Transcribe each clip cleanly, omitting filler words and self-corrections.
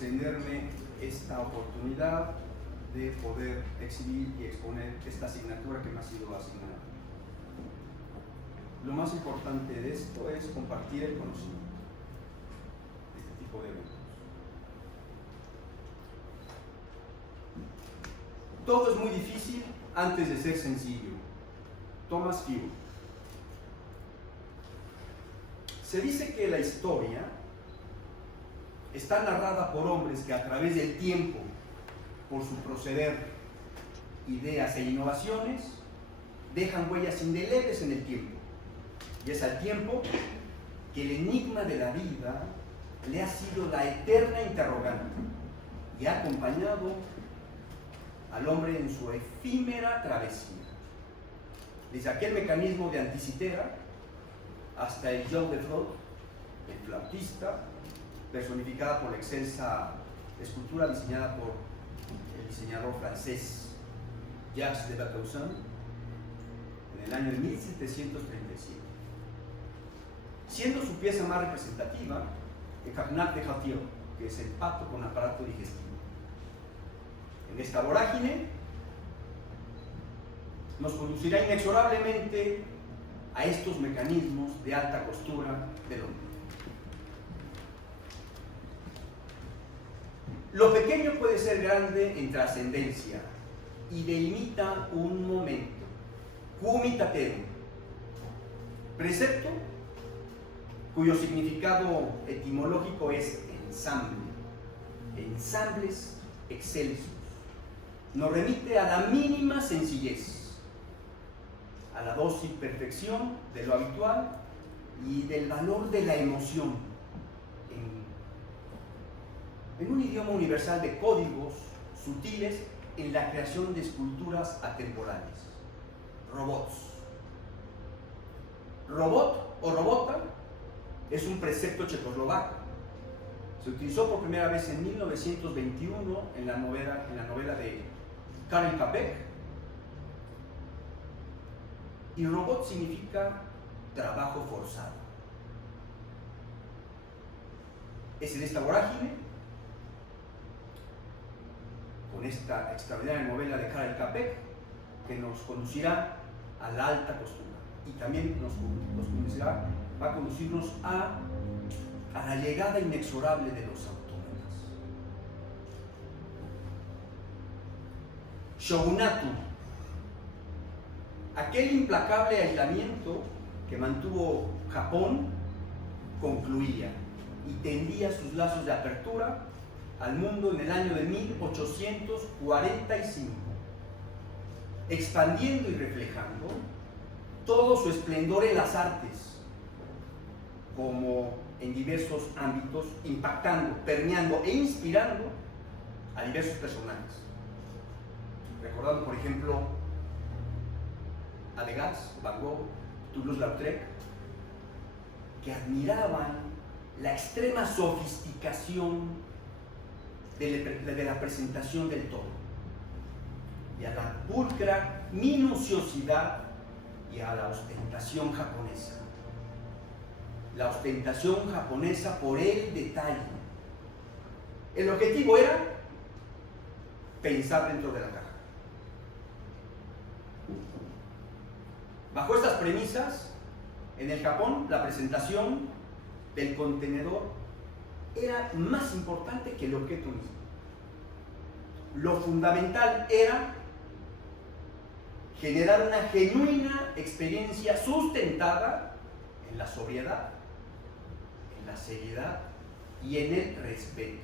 extenderme esta oportunidad de poder exhibir y exponer esta asignatura que me ha sido asignada. Lo más importante de esto es compartir el conocimiento de este tipo de eventos. Todo es muy difícil antes de ser sencillo. Thomas Field. Se dice que la historia está narrada por hombres que a través del tiempo, por su proceder, ideas e innovaciones, dejan huellas indelebles en el tiempo. Y es al tiempo que el enigma de la vida le ha sido la eterna interrogante y ha acompañado al hombre en su efímera travesía. Desde aquel mecanismo de anticitera hasta el Jeu de Flot, el flautista, personificada por la excelsa escultura diseñada por el diseñador francés Jacques de Vaucanson en el año de 1737. Siendo su pieza más representativa el Carnac de Jatio, que es el pato con aparato digestivo. En esta vorágine nos conducirá inexorablemente a estos mecanismos de alta costura del hombre. Lo pequeño puede ser grande en trascendencia y delimita un momento. Cumitaterum, precepto cuyo significado etimológico es ensamble, ensambles excelsos. Nos remite a la mínima sencillez, a la dócil perfección de lo habitual y del valor de la emoción en un idioma universal de códigos sutiles en la creación de esculturas atemporales. Robots. Robot o robota es un precepto checoslovaco. Se utilizó por primera vez en 1921 en la novela de Karel Capek. Y robot significa trabajo forzado. Es en esta vorágine, con esta extraordinaria novela de Karel Capek, que nos conducirá a la alta costura y también va a conducirnos a la llegada inexorable de los autómatas. Shogunatu, aquel implacable aislamiento que mantuvo Japón, concluía y tendía sus lazos de apertura al mundo en el año de 1845, expandiendo y reflejando todo su esplendor en las artes, como en diversos ámbitos, impactando, permeando e inspirando a diversos personajes. Recordando, por ejemplo, a Degas, Van Gogh, Toulouse-Lautrec, que admiraban la extrema sofisticación de la presentación del todo, y a la pulcra minuciosidad y a la ostentación japonesa. La ostentación japonesa por el detalle. El objetivo era pensar dentro de la caja. Bajo estas premisas, en el Japón, la presentación del contenedor era más importante que el objeto mismo. Lo fundamental era generar una genuina experiencia sustentada en la sobriedad, en la seriedad y en el respeto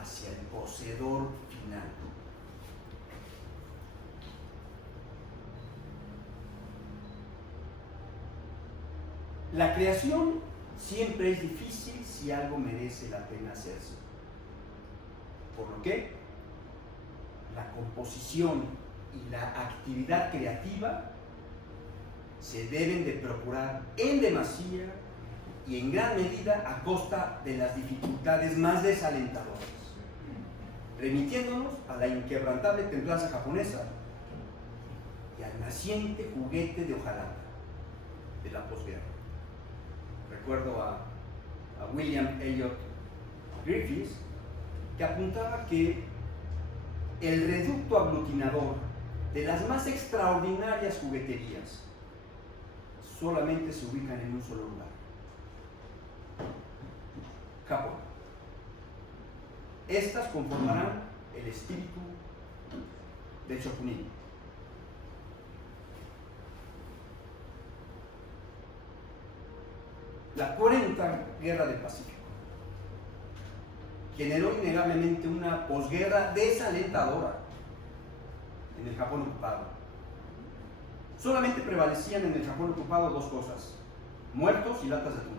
hacia el poseedor final. La creación siempre es difícil si algo merece la pena hacerse. Por lo que la composición y la actividad creativa se deben de procurar en demasía y en gran medida a costa de las dificultades más desalentadoras, remitiéndonos a la inquebrantable templanza japonesa y al naciente juguete de hojalata de la posguerra. Recuerdo a William Elliot Griffiths, que apuntaba que el reducto aglutinador de las más extraordinarias jugueterías solamente se ubican en un solo lugar: Japón. Estas conformarán el espíritu del shokunin. La 40 Guerra del Pacífico generó innegablemente una posguerra desalentadora en el Japón ocupado. Solamente prevalecían en el Japón ocupado dos cosas: muertos y latas de atún.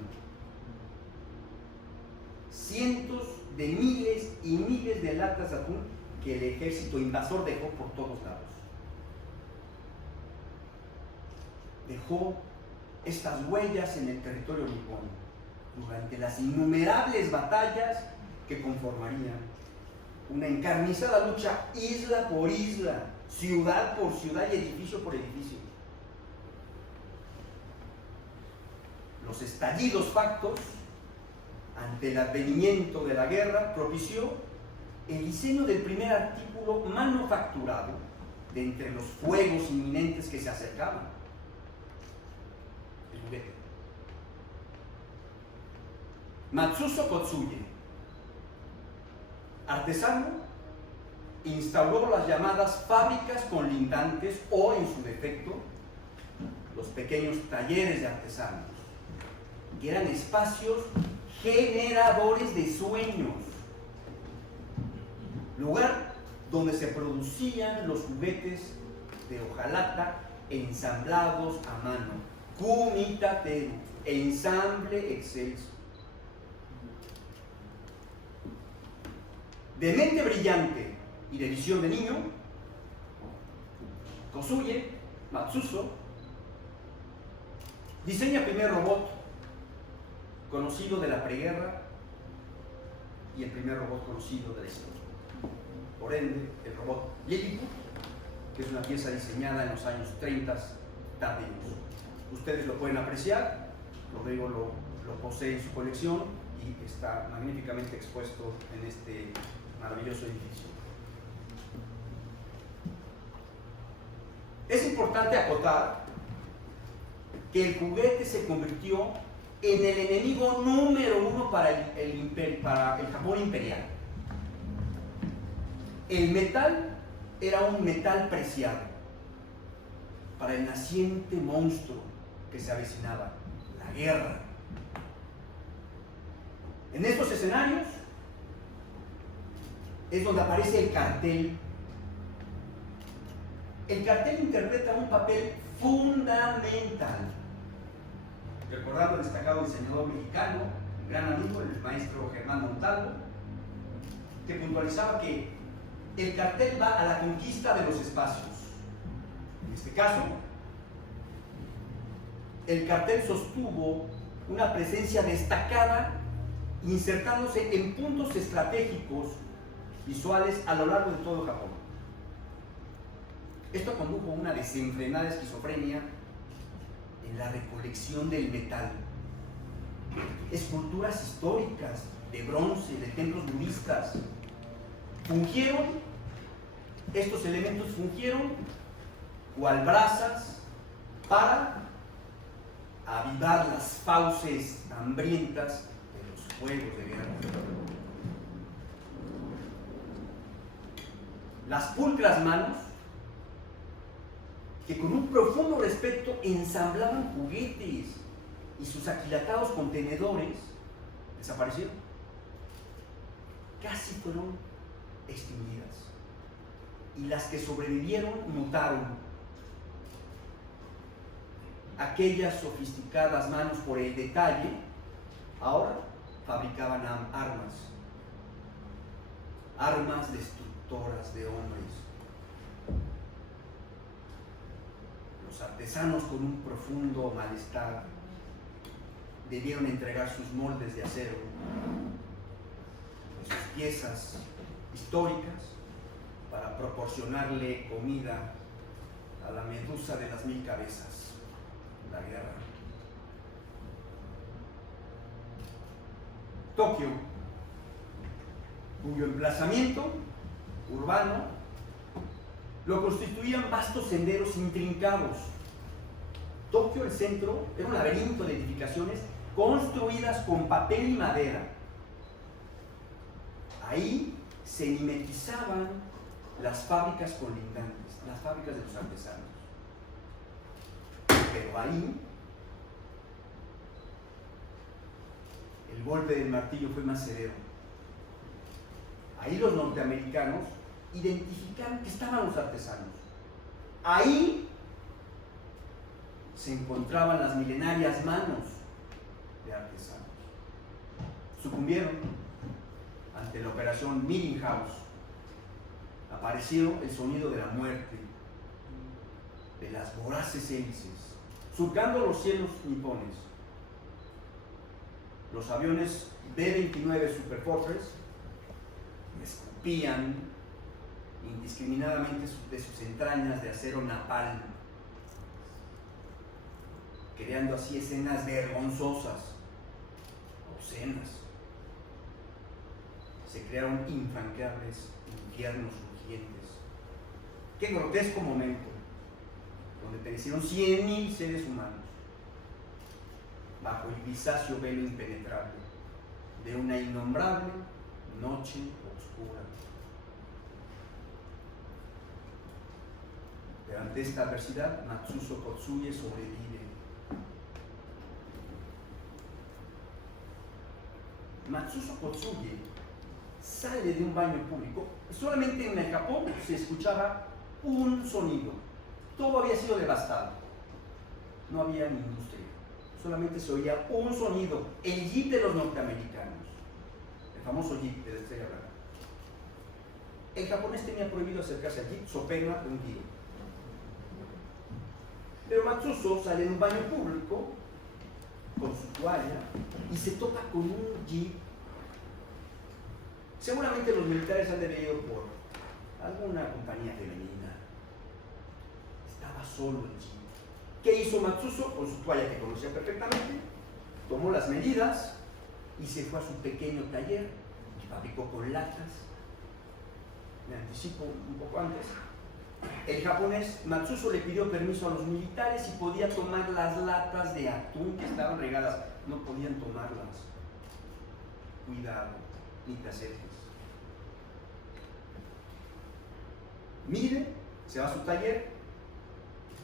Cientos de miles y miles de latas de atún que el ejército invasor dejó por todos lados. Dejó estas huellas en el territorio nipón durante las innumerables batallas que conformarían una encarnizada lucha isla por isla, ciudad por ciudad y edificio por edificio. Los estallidos factos ante el advenimiento de la guerra propició el diseño del primer artículo manufacturado de entre los fuegos inminentes que se acercaban: el juguete. Matsuzo Kotsuye, artesano, instauró las llamadas fábricas colindantes, o en su defecto, los pequeños talleres de artesanos, que eran espacios generadores de sueños, lugar donde se producían los juguetes de hojalata ensamblados a mano, kumitateru, ensamble excelso. De mente brillante y de visión de niño, Kosuye Matsuzo diseña el primer robot conocido de la preguerra y el primer robot conocido de la historia. Por ende, el robot Lilliput, que es una pieza diseñada en los años 30 tardíos. Ustedes lo pueden apreciar. Rodrigo lo posee en su colección y está magníficamente expuesto en este maravilloso edificio. Es importante acotar que el juguete se convirtió en el enemigo número uno para el Japón imperial. El metal era un metal preciado para el naciente monstruo que se avecinaba: la guerra. En estos escenarios es donde aparece el cartel. El cartel interpreta un papel fundamental. Recordando al destacado diseñador mexicano, un gran amigo, el maestro Germán Montalvo, que puntualizaba que el cartel va a la conquista de los espacios. En este caso, el cartel sostuvo una presencia destacada, insertándose en puntos estratégicos visuales a lo largo de todo Japón. Esto condujo a una desenfrenada esquizofrenia en la recolección del metal. Esculturas históricas de bronce, de templos budistas, estos elementos fungieron cual brasas para avivar las fauces hambrientas de los fuegos de guerra. Las pulcras manos que con un profundo respeto ensamblaban juguetes y sus aquilatados contenedores desaparecieron. Casi fueron extinguidas. Y las que sobrevivieron mutaron. Aquellas sofisticadas manos por el detalle ahora fabricaban armas destructoras de hombres. Los artesanos, con un profundo malestar, debieron entregar sus moldes de acero, sus piezas históricas, para proporcionarle comida a la medusa de las 1000 cabezas, la guerra. Tokio cuyo emplazamiento urbano lo constituían vastos senderos intrincados. Tokio, el centro, era un laberinto de edificaciones construidas con papel y madera. Ahí se mimetizaban las fábricas colindantes, las fábricas de los artesanos. Pero ahí el golpe del martillo fue más severo. Ahí los norteamericanos identificaron que estaban los artesanos. Ahí se encontraban las milenarias manos de artesanos. Sucumbieron ante la operación Meeting House. Apareció el sonido de la muerte, de las voraces hélices, surcando los cielos nipones. Los aviones B-29 Super Fortress escupían indiscriminadamente de sus entrañas de acero napalm, creando así escenas vergonzosas, obscenas. Se crearon infranqueables infiernos urgentes. Qué grotesco momento, donde perecieron 100.000 seres humanos bajo el grisáceo velo impenetrable de una innombrable noche oscura. Pero ante esta adversidad, Matsuzo Kotsuye sobrevive. Matsuzo Kotsuye sale de un baño público. Solamente en el Japón se escuchaba un sonido. Todo había sido devastado. No había ni industria. Solamente se oía un sonido, el jeep de los norteamericanos, el famoso jeep de la Estrella Blanca. El japonés tenía prohibido acercarse al jeep, so pena de un tiro. Pero Matsuzo sale de un baño público con su toalla y se topa con un jeep. Seguramente los militares han debido por alguna compañía femenina. Estaba solo el jeep. ¿Qué hizo Matsuzo? Con su toalla que conocía perfectamente, tomó las medidas y se fue a su pequeño taller que fabricó con latas. Me anticipo un poco antes. El japonés Matsuzo le pidió permiso a los militares si podía tomar las latas de atún que estaban regadas. No podían tomarlas. Cuidado, ni te acerques. Mide, se va a su taller,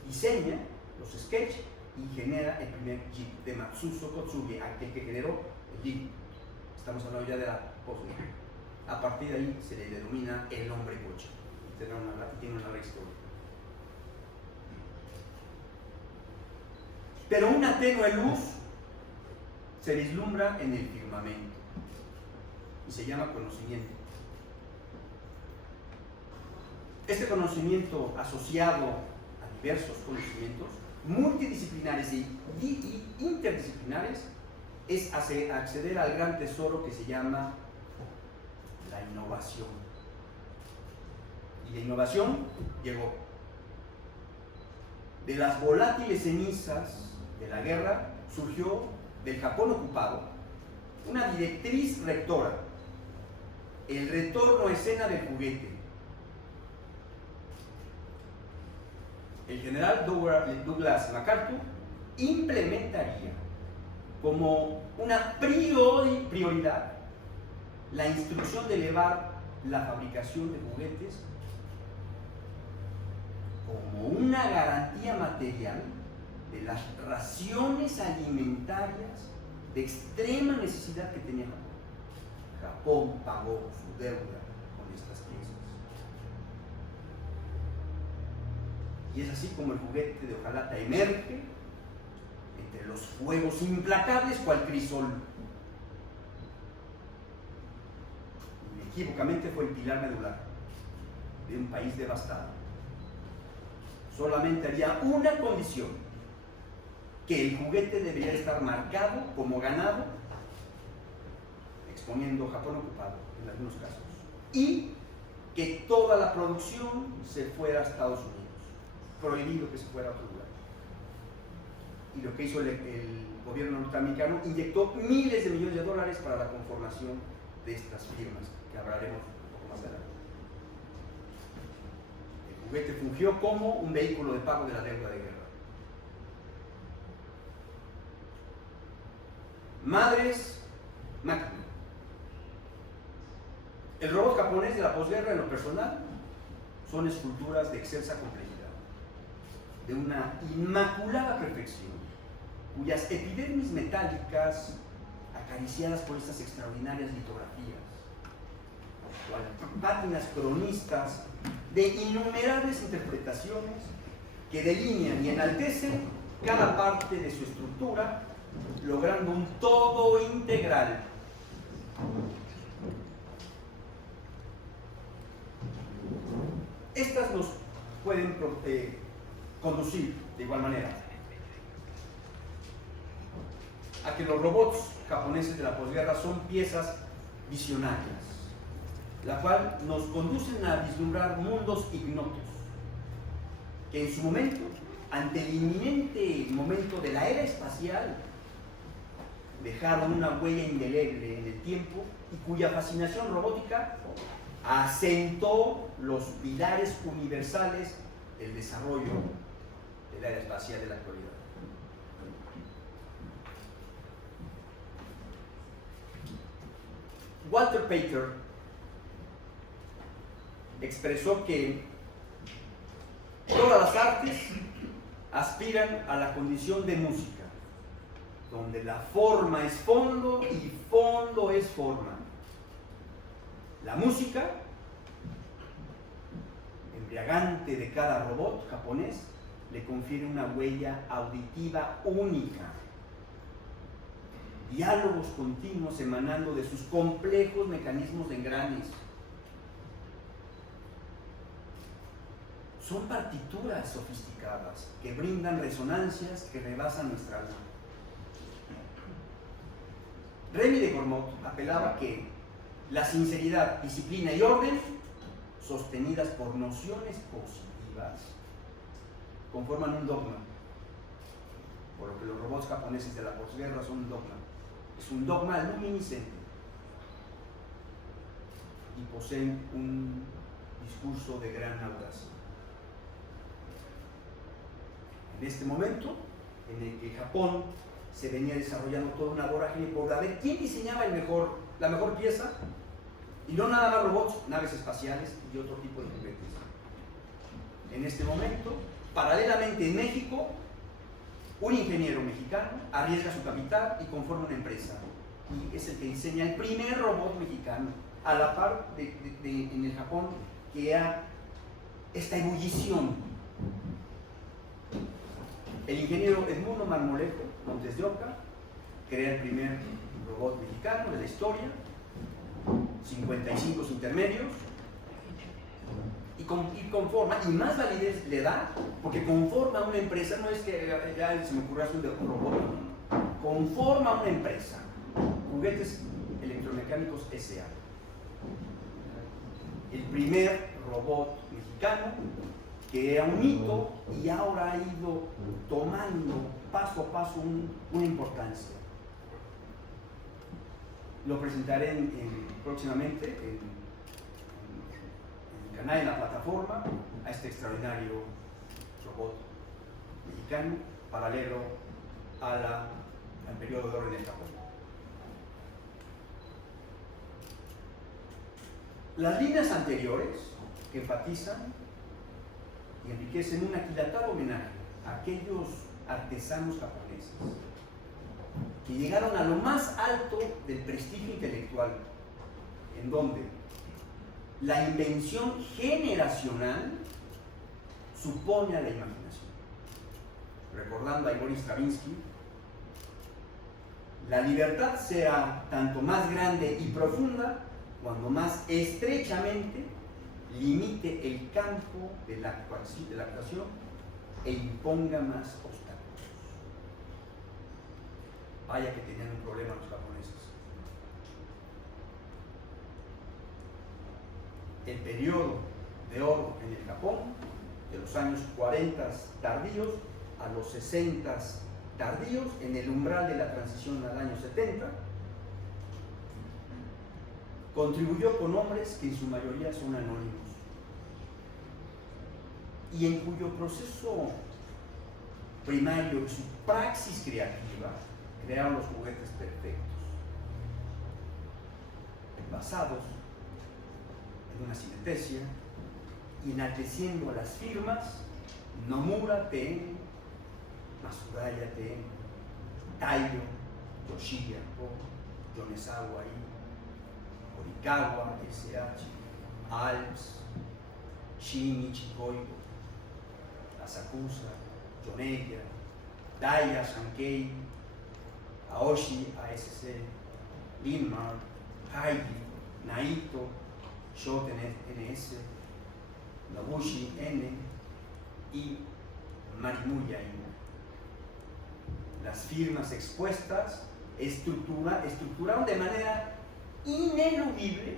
diseña los sketches y genera el primer jeep de Matsuzo Kotsuye, aquel que generó el jeep. Estamos hablando ya de la posguerra. A partir de ahí se le denomina el hombre coche. Tiene una larga historia. Pero una tenue luz se vislumbra en el firmamento y se llama conocimiento. Este conocimiento asociado a diversos conocimientos multidisciplinares y interdisciplinares es acceder al gran tesoro que se llama la innovación. Y la innovación llegó. De las volátiles cenizas de la guerra surgió del Japón ocupado una directriz rectora: el retorno a escena del juguete. El general Douglas MacArthur implementaría como una prioridad la instrucción de elevar la fabricación de juguetes como una garantía material de las raciones alimentarias de extrema necesidad que tenía Japón. Japón pagó su deuda con estas piezas. Y es así como el juguete de hojalata emerge entre los fuegos implacables cual crisol. Inequívocamente fue el pilar medular de un país devastado. Solamente había una condición: que el juguete debería estar marcado como ganado, exponiendo Japón ocupado en algunos casos, y que toda la producción se fuera a Estados Unidos. Prohibido que se fuera a otro lugar. Y lo que hizo el gobierno norteamericano, inyectó miles de millones de dólares para la conformación de estas firmas, que hablaremos un poco más adelante. El juguete fungió como un vehículo de pago de la deuda de guerra. Madres, máquina. El robot japonés de la posguerra, en lo personal, son esculturas de excelsa complejidad, de una inmaculada perfección, cuyas epidermis metálicas, acariciadas por estas extraordinarias litografías, cual páginas cronistas de innumerables interpretaciones que delinean y enaltecen cada parte de su estructura, logrando un todo integral. Estas nos pueden conducir de igual manera a que los robots japoneses de la posguerra son piezas visionarias, la cual nos conducen a vislumbrar mundos ignotos, que en su momento, ante el inminente momento de la era espacial, dejaron una huella indeleble en el tiempo y cuya fascinación robótica asentó los pilares universales del desarrollo de la era espacial de la actualidad. Walter Pater expresó que todas las artes aspiran a la condición de música, donde la forma es fondo y fondo es forma. La música, embriagante de cada robot japonés, le confiere una huella auditiva única. Diálogos continuos emanando de sus complejos mecanismos de engranes. Son partituras sofisticadas que brindan resonancias que rebasan nuestra alma. Rémy de Gourmont apelaba que la sinceridad, disciplina y orden, sostenidas por nociones positivas, conforman un dogma, por lo que los robots japoneses de la posguerra son un dogma. Es un dogma luminiscente y poseen un discurso de gran audacia. En este momento, en el que Japón se venía desarrollando toda una vorágine por ver quién diseñaba la mejor pieza, y no nada más robots, naves espaciales y otro tipo de juguetes. En este momento, paralelamente en México, un ingeniero mexicano arriesga su capital y conforma una empresa, y es el que diseña el primer robot mexicano, a la par en el Japón, que ha esta ebullición. El ingeniero Edmundo Marmolejo Montes de Oca crea el primer robot mexicano de la historia, 55 intermedios, y conforma, y más validez le da, porque conforma una empresa. No es que ya se me ocurra un robot, no. Conforma una empresa, Juguetes Electromecánicos S.A., el primer robot mexicano, que era un hito y ahora ha ido tomando paso a paso una importancia. Lo presentaré próximamente en el canal, en la plataforma, a este extraordinario robot mexicano, paralelo al periodo de oro en el Japón. Las líneas anteriores que enfatizan y enriquecen un aquilatado homenaje a aquellos artesanos japoneses que llegaron a lo más alto del prestigio intelectual, en donde la invención generacional supone a la imaginación. Recordando a Igor Stravinsky, la libertad será tanto más grande y profunda cuando más estrechamente limite el campo de la actuación e imponga más obstáculos. Vaya que tenían un problema los japoneses. El periodo de oro en el Japón, de los años 40 tardíos a los 60 tardíos, en el umbral de la transición al año 70, contribuyó con hombres que en su mayoría son anónimos y en cuyo proceso primario, su praxis creativa, crearon los juguetes perfectos, basados en una simetría, enalteciendo a las firmas Nomura TN, Masuraya TN, Taiyo, Yoshiya Co, Yonezawa I, Horikawa SH, Alps, Shinichi Koigo, Asakusa, Yoneya, Daiya Sankei, Aoshi ASC, Linmar, Heidi, Naito, Shoten NS, Nobushi N y Marimuya I. Las firmas expuestas estructuraron de manera ineludible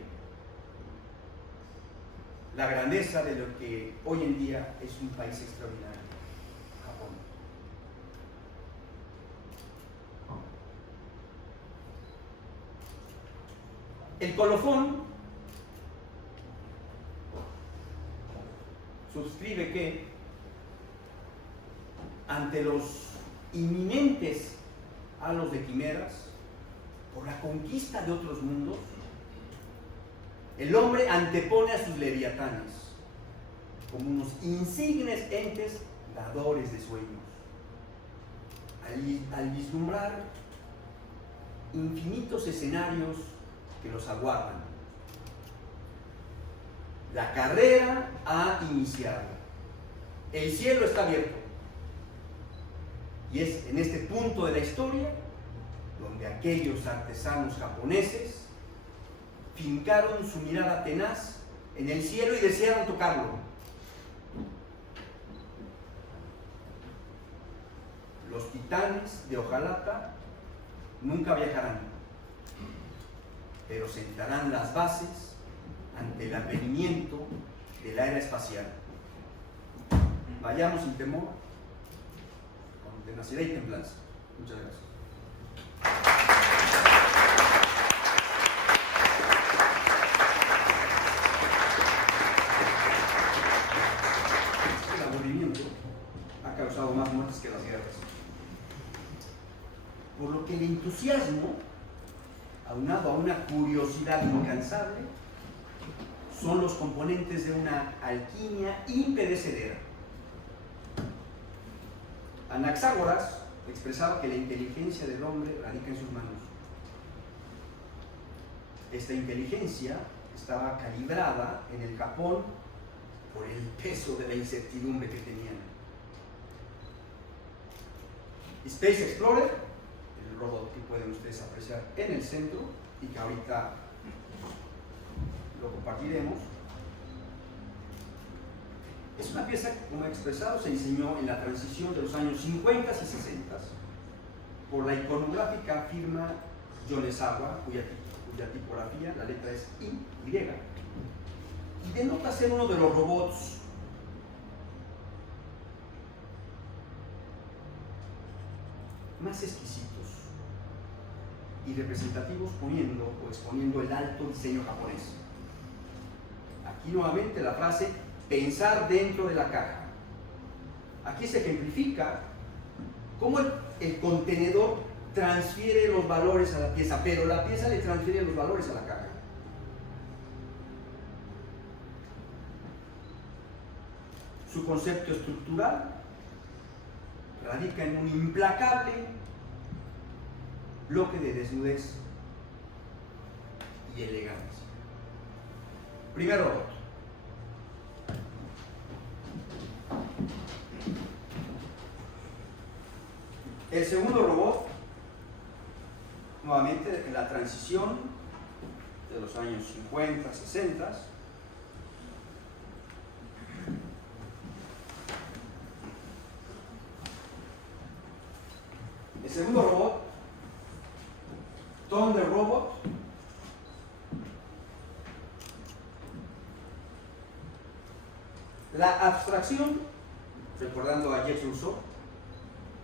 la grandeza de lo que hoy en día es un país extraordinario, Japón. El colofón suscribe que ante los inminentes halos de quimeras por la conquista de otros mundos, el hombre antepone a sus leviatanes como unos insignes entes dadores de sueños. Al vislumbrar infinitos escenarios que los aguardan, la carrera ha iniciado. El cielo está abierto. Y es en este punto de la historia donde aquellos artesanos japoneses fincaron su mirada tenaz en el cielo y desearon tocarlo. Los titanes de hojalata nunca viajarán, pero sentarán las bases ante el advenimiento de la era espacial. Vayamos sin temor, con tenacidad y templanza. Muchas gracias. El aburrimiento ha causado más muertes que las guerras, por lo que el entusiasmo, aunado a una curiosidad incansable, son los componentes de una alquimia imperecedera. Anaxágoras expresaba que la inteligencia del hombre radica en sus manos. Esta inteligencia estaba calibrada en el Japón por el peso de la incertidumbre que tenían. Space Explorer, el robot que pueden ustedes apreciar en el centro y que ahorita lo compartiremos, es una pieza que, como he expresado, se diseñó en la transición de los años 50 y 60 por la iconográfica firma Yonezawa, cuya tipografía, la letra es I, y denota ser uno de los robots más exquisitos y representativos, poniendo o exponiendo el alto diseño japonés. Aquí nuevamente la frase pensar dentro de la caja. Aquí se ejemplifica cómo el contenedor transfiere los valores a la pieza, pero la pieza le transfiere los valores a la caja. Su concepto estructural radica en un implacable bloque de desnudez y elegancia. Primer robot. El segundo robot, nuevamente en la transición de los años 50, 60, el segundo robot, Thunder Robot, la abstracción, recordando a Jacques Rousseau,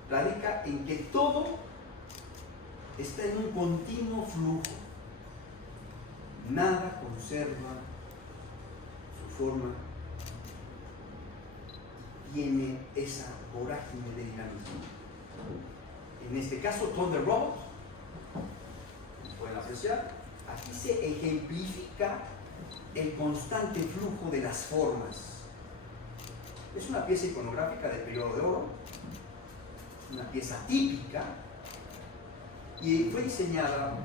radica en que todo está en un continuo flujo. nada conserva su forma, tiene esa vorágine de dinamismo. En este caso, Thunder Robot, como pueden apreciar, aquí se ejemplifica el constante flujo de las formas. Es una pieza iconográfica del periodo de oro, una pieza típica, y fue diseñada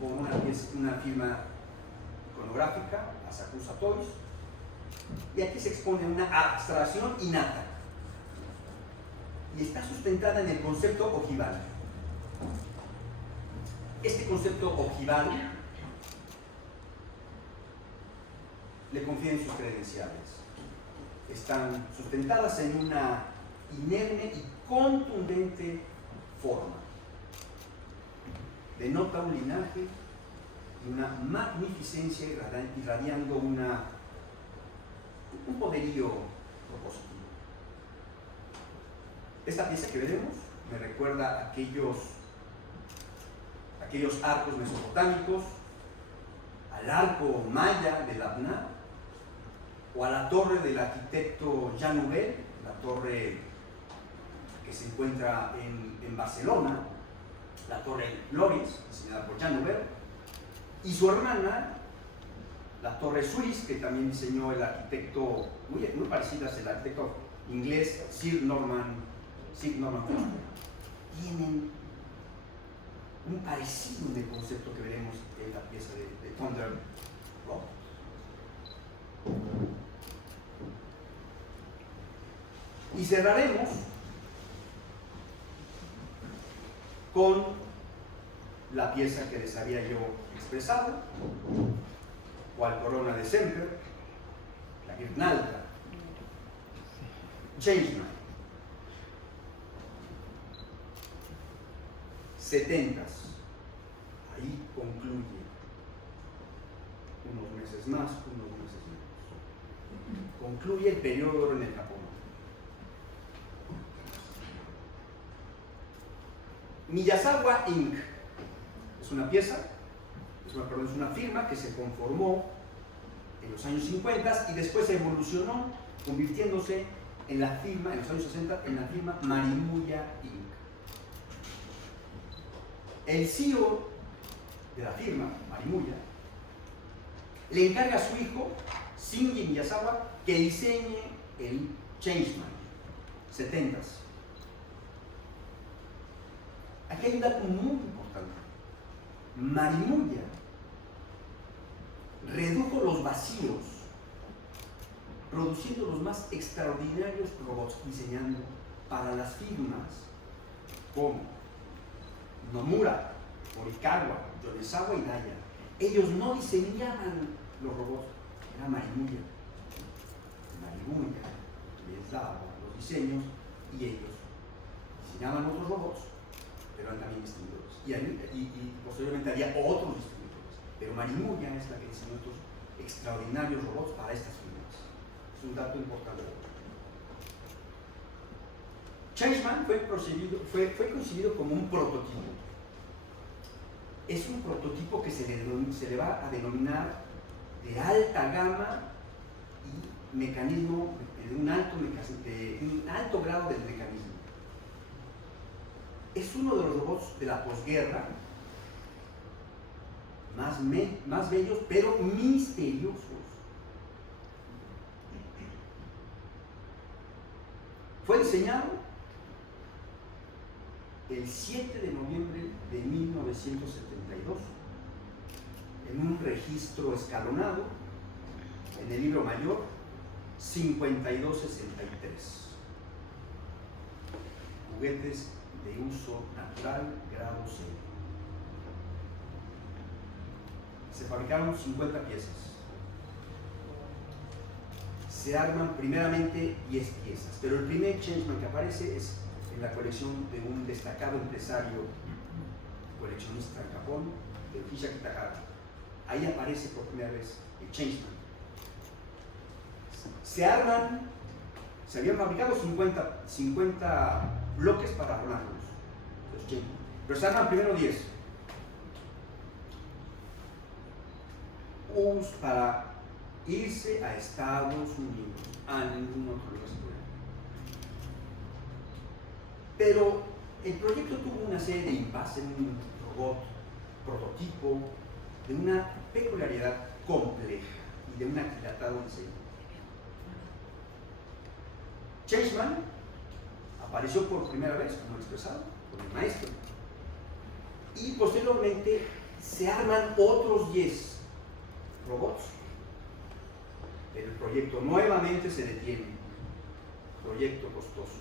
por una firma iconográfica, Asakusa Toys, y aquí se expone una abstracción innata y está sustentada en el concepto ojival. Este concepto ojival le confieren sus credenciales. Están sustentadas en una inerme y contundente forma. Denota un linaje y una magnificencia irradiando un poderío propositivo. Esta pieza que veremos me recuerda a aquellos arcos mesopotámicos, al arco maya de Labná, o a la torre del arquitecto Jan Nouvel, la torre que se encuentra en Barcelona, la torre Loris, diseñada por Jan Nouvel, y su hermana, la torre Suisse, que también diseñó el arquitecto, muy parecida al arquitecto inglés Sir Norman Foster. Tienen un parecido en el concepto que veremos en la pieza de Thunder Robot. Y cerraremos con la pieza que les había yo expresado, cual corona de Semper, la guirnalda, Changeman, 70s. Ahí concluye unos meses más, unos meses menos. Concluye el periodo en el Japón. Miyazawa Inc. es una pieza, es una firma que se conformó en los años 50 y después evolucionó, convirtiéndose en la firma, en los años 60, en la firma Marimuya Inc. El CEO de la firma, Marimuya, le encarga a su hijo, Shinji Miyazawa, que diseñe el Changeman 70s. Aquí hay un dato muy importante. Marimuya redujo los vacíos, produciendo los más extraordinarios robots, diseñando para las firmas como Nomura, Morikawa, Yonezawa y Daya. Ellos no diseñaban los robots, era Marimuya. Marimuya les daba los diseños y ellos diseñaban otros robots, pero eran también distribuidores. Y posteriormente había otros distribuidores, pero Marimuya es la que diseñó estos extraordinarios robots para estas firmas. Es un dato importante. Changeman fue concebido como un prototipo. Es un prototipo que se le va a denominar de alta gama y mecanismo, de un alto grado del mecanismo. Es uno de los robots de la posguerra más bellos, pero misteriosos. Fue diseñado el 7 de noviembre de 1972 en un registro escalonado en el libro mayor 5263. Juguetes de uso natural, grado 0. Se fabricaron 50 piezas. Se arman primeramente 10 piezas, pero el primer Changeman que aparece es en la colección de un destacado empresario coleccionista en Japón, de Hisaki Takahata. Ahí aparece por primera vez el Changeman. Se habían fabricado 50 bloques para armarlos, los Changeman, pero se arman primero 10. para irse a Estados Unidos, a ningún otro lugar. Pero el proyecto tuvo una serie de impases, un robot prototipo de una peculiaridad compleja y de un aquilatado diseño. Changeman apareció por primera vez, como expresado, por el maestro, y posteriormente se arman otros 10 robots, pero el proyecto nuevamente se detiene, proyecto costoso.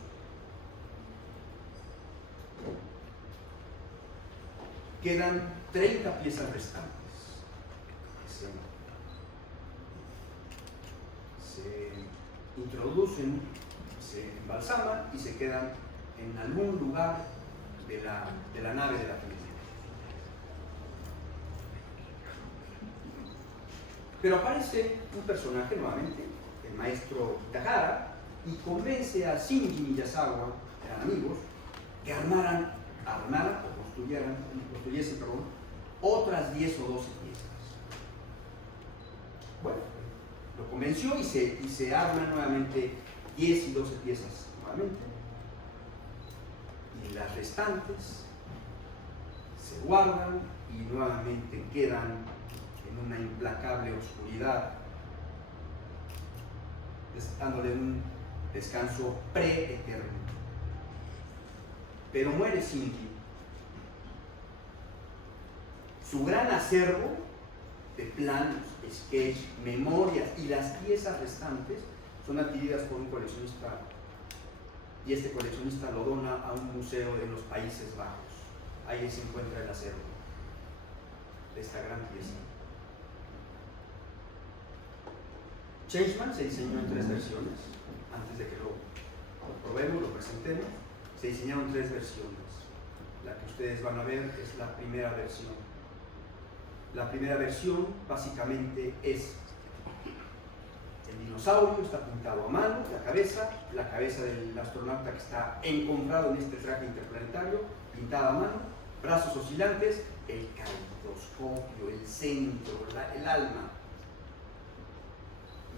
Quedan 30 piezas restantes. Se introducen, se embalsaman y se quedan en algún lugar de la nave de la Trinidad. Pero aparece un personaje nuevamente, el maestro Takahara, y convence a Shinji Miyazawa, eran amigos, que armaran o construyesen otras 10 o 12 piezas. Bueno, lo convenció y se arman nuevamente 10 y 12 piezas nuevamente. Y las restantes se guardan y nuevamente quedan en una implacable oscuridad, dándole un descanso preeterno. Pero muere Shinji. Su gran acervo de planos, sketch, memorias y las piezas restantes son adquiridas por un coleccionista, y este coleccionista lo dona a un museo de los Países Bajos. Ahí se encuentra el acervo de esta gran pieza. Changeman se diseñó en 3 versiones. Antes de que lo probemos, lo presentemos, se diseñaron 3 versiones. La que ustedes van a ver es la primera versión. La primera versión básicamente es el dinosaurio, está pintado a mano, la cabeza del astronauta que está encombrado en este traje interplanetario, pintada a mano, brazos oscilantes, el caleidoscopio, el centro, el alma.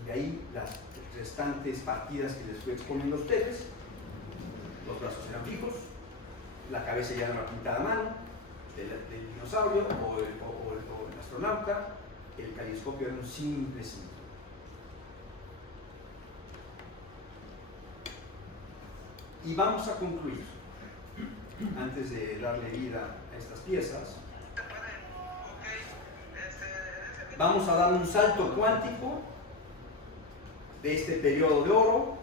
Y de ahí las restantes partidas que les fui exponiendo a ustedes. Los brazos eran fijos, la cabeza ya no era pintada a mano, del dinosaurio o el astronauta, el caleidoscopio era un simple símbolo. Y vamos a concluir, antes de darle vida a estas piezas, vamos a dar un salto cuántico de este periodo de oro.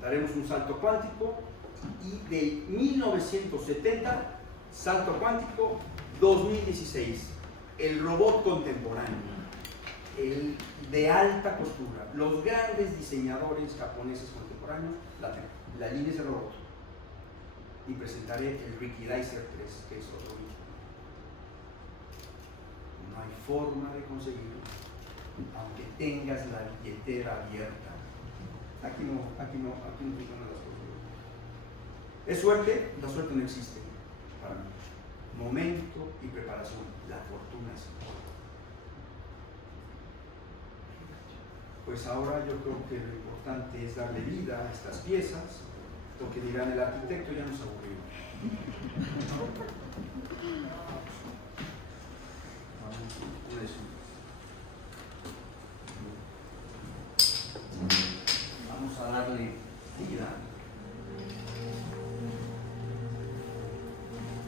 Daremos un salto cuántico y de 1970, salto cuántico 2016, el robot contemporáneo, el de alta costura, los grandes diseñadores japoneses contemporáneos, la línea es el robot. Y presentaré el Rikidizer 3, que es otro mismo. No hay forma de conseguirlo, aunque tengas la billetera abierta. Aquí no funcionan las cosas. ¿Es suerte? La suerte no existe para mí. Momento y preparación. La fortuna sí. Pues ahora yo creo que lo importante es darle vida a estas piezas, porque dirán, el arquitecto ya nos aburrió. Vamos a darle vida.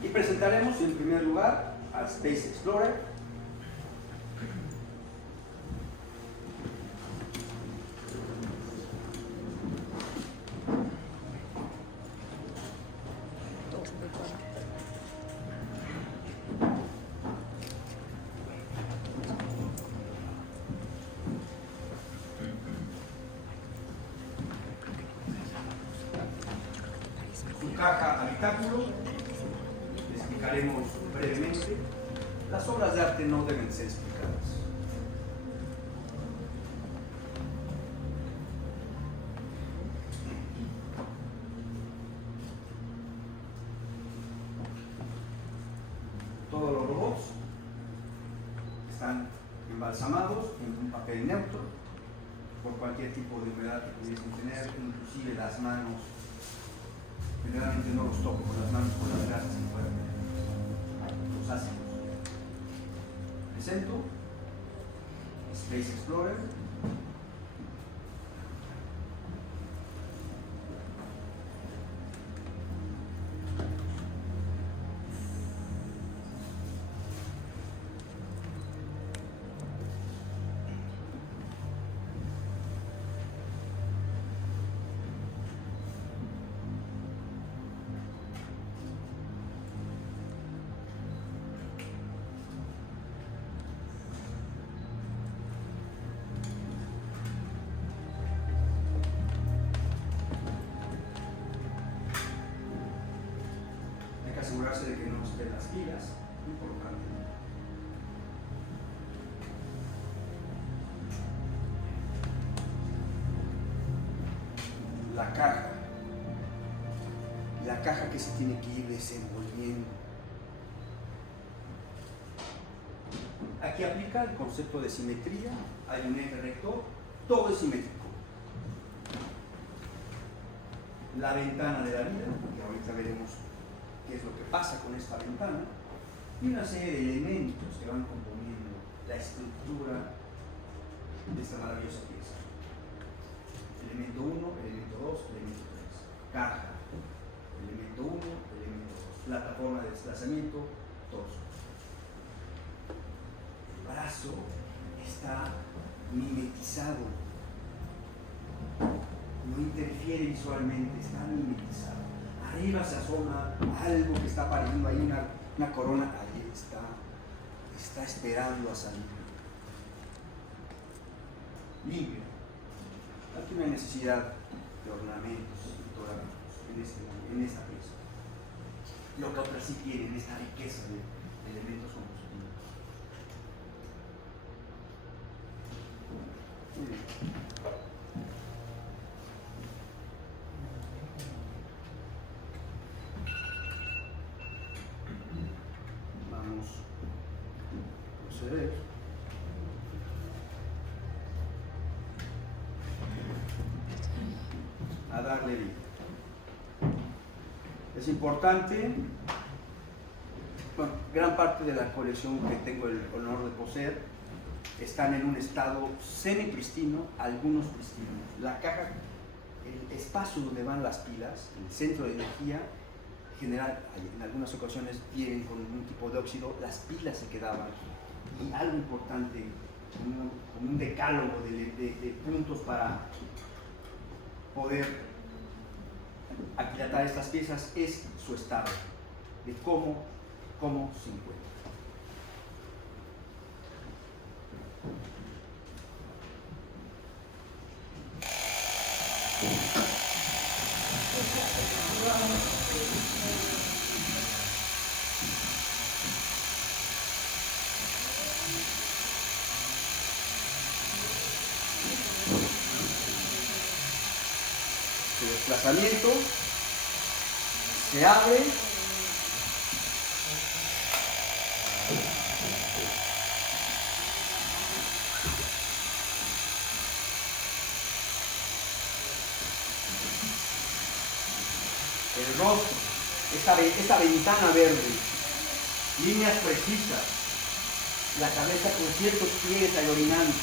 Y presentaremos en primer lugar al Space Explorer. Caja habitáculo, explicaremos brevemente. Las obras de arte no deben ser explicadas. Todos los robots embalsamados en un papel neutro por cualquier tipo de humedad que pudiesen tener, inclusive las manos. Generalmente no los toco con las manos por las grasas que pueden tener, los ácidos. Presento Space Explorer. Asegurarse de que no estén las pilas, importante. La caja que se tiene que ir desenvolviendo. Aquí aplica el concepto de simetría, hay un eje rector, todo es simétrico. La ventana de la vida, que ahorita veremos qué es lo que pasa con esta ventana, y una serie de elementos que van componiendo la estructura de esta maravillosa pieza. Elemento 1, elemento 2, elemento 3. Caja, elemento 1, elemento 2. Plataforma de desplazamiento, torso. El brazo está mimetizado, no interfiere visualmente, está mimetizado. Arriba se asoma algo que está apareciendo ahí, una corona, ahí está esperando a salir. Limpio. Aquí no hay necesidad de ornamentos y ornamentos en esta pieza. Lo que otras sí tienen, esta riqueza de elementos compositivos. Muy bien. A darle vida. Es importante, bueno, gran parte de la colección que tengo el honor de poseer están en un estado semi-pristino, algunos pristinos. La caja, el espacio donde van las pilas, el centro de energía, general, en algunas ocasiones vienen con un tipo de óxido, las pilas se quedaban. Y algo importante, como un decálogo de puntos para poder aquilatar estas piezas es su estado, de cómo se encuentra. El desplazamiento se abre, el rostro, esta ventana verde, líneas precisas, la cabeza con ciertos pliegues aerodinantes,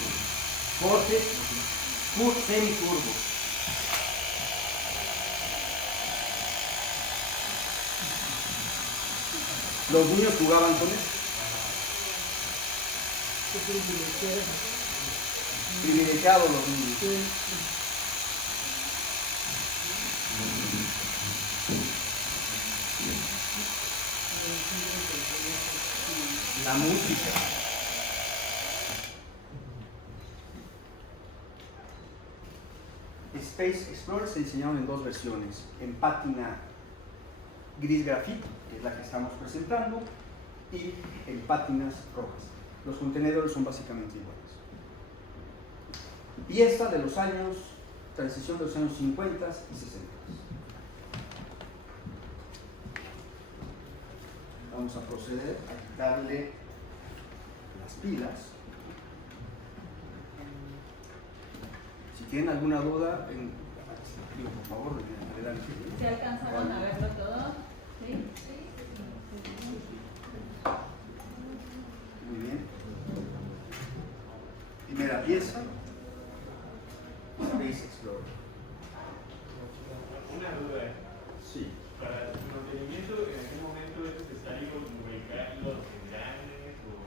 cortes semicurvos. Los niños jugaban con eso. Privilegiados los niños. La música. Space Explorer se diseñaron en dos versiones, en pátina gris grafito, que es la que estamos presentando, y en pátinas rojas. Los contenedores son básicamente iguales. Y esta de los años, transición de los años 50 y 60. Vamos a proceder a quitarle las pilas. tienen alguna duda, digo, por favor, adelante. ¿Se alcanzaron a verlo todo? ¿Sí? Muy bien. Primera pieza, Space Explorer. Una duda. Sí. Para su mantenimiento, ¿en aquel momento es necesario ubicar los engranes o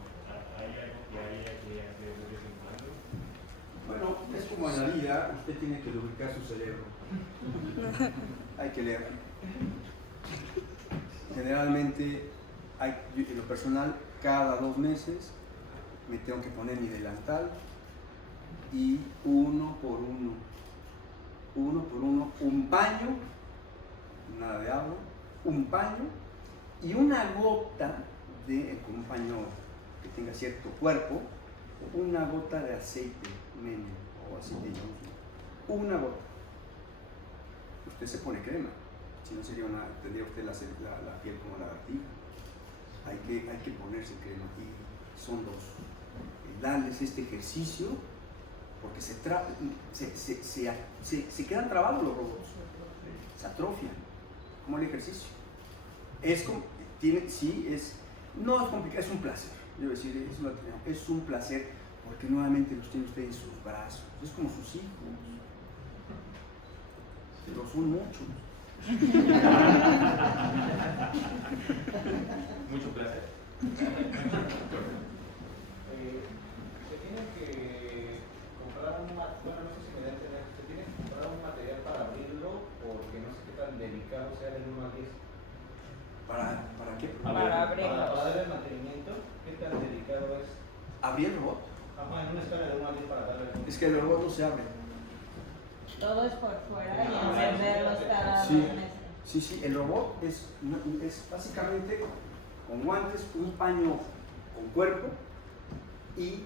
hay algo que haya que hacer de vez en cuando? Bueno, es como en la vida, usted tiene que lubricar su cerebro. Hay que leer. Generalmente, en lo personal, cada 2 meses me tengo que poner mi delantal y uno por uno, un paño, nada de agua, un paño y una gota con un paño que tenga cierto cuerpo, una gota de aceite medio o aceite de una gota. Usted se pone crema, si no tendría usted la piel como lagartija. Hay que ponerse crema y son 2. Darles este ejercicio porque se quedan trabados los robots, se atrofian, como el ejercicio. No es complicado, es un placer. Yo decir, es un placer porque nuevamente los tiene usted en sus brazos, es como sus hijos, pero son muchos. Mucho placer. Se tiene que comprar un material, no sé si me da a entender, se tiene que comprar un material para abrirlo porque no sé qué tan delicado sea del 1 al 10. ¿Para qué? Para abrirlo. Para darle el mantenimiento, ¿qué tan delicado es? ¿Abrir el robot? En una escala de 1 al 10 para darle el Es que el robot no se abre. Todo es por fuera y encenderlos cada 2 Sí. meses. Sí, el robot es básicamente con guantes, un paño con cuerpo y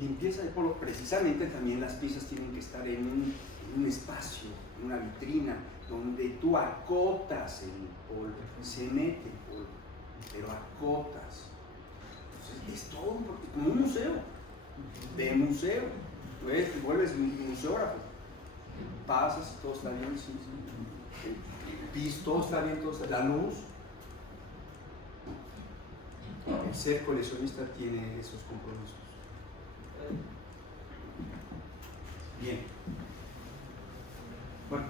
limpieza de polvo. Precisamente también las piezas tienen que estar en un espacio, en una vitrina, donde tú acotas el polvo, se mete el polvo, pero acotas. Entonces es todo como un museo, de museo. Tú te vuelves museógrafo, pasas y todo está bien, sí. El piso, todo está bien, la luz. El ser coleccionista tiene esos compromisos. Bien. Bueno,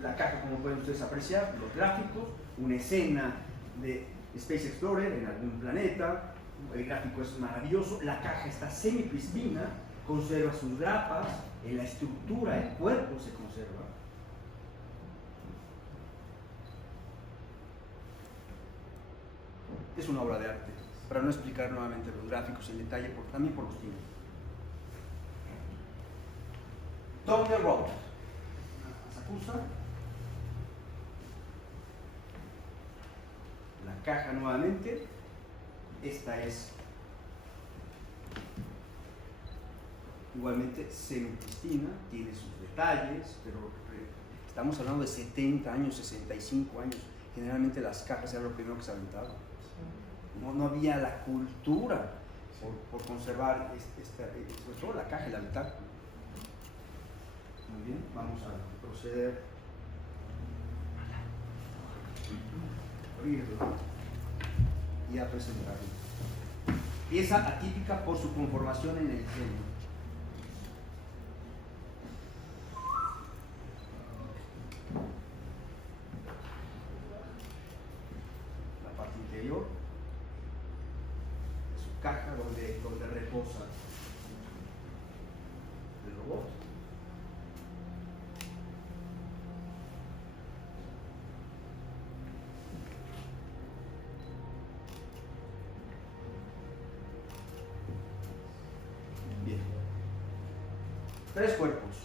la caja, como pueden ustedes apreciar, los gráficos, una escena de Space Explorer en algún planeta. El gráfico es maravilloso. La caja está semipristina, conserva sus grapas, en la estructura, el cuerpo se conserva. Es una obra de arte, para no explicar nuevamente los gráficos en detalle, también por los tiempos. Thunder Robot, Asakusa. La caja nuevamente. Esta es igualmente semipristina, tiene sus detalles, pero estamos hablando de 70 años, 65 años. Generalmente las cajas era lo primero que se aventaba. No había la cultura por conservar sobre todo la caja y la habitáculo. Muy bien, vamos a proceder a abrirlo y a presentarlo. Pieza atípica por su conformación en el diseño. La parte interior de su caja donde reposa el robot. Bien. 3 cuerpos.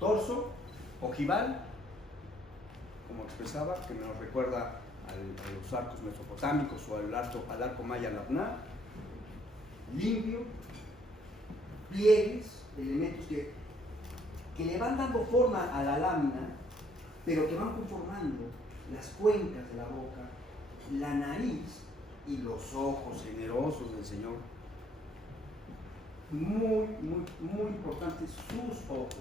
Torso, ojival, como expresaba, que nos recuerda a los arcos mesopotámicos o al arco maya Labná. Limpio, pliegues, elementos que le van dando forma a la lámina, pero que van conformando las cuencas de la boca, la nariz y los ojos generosos del Señor. muy, muy, muy importante, sus ojos.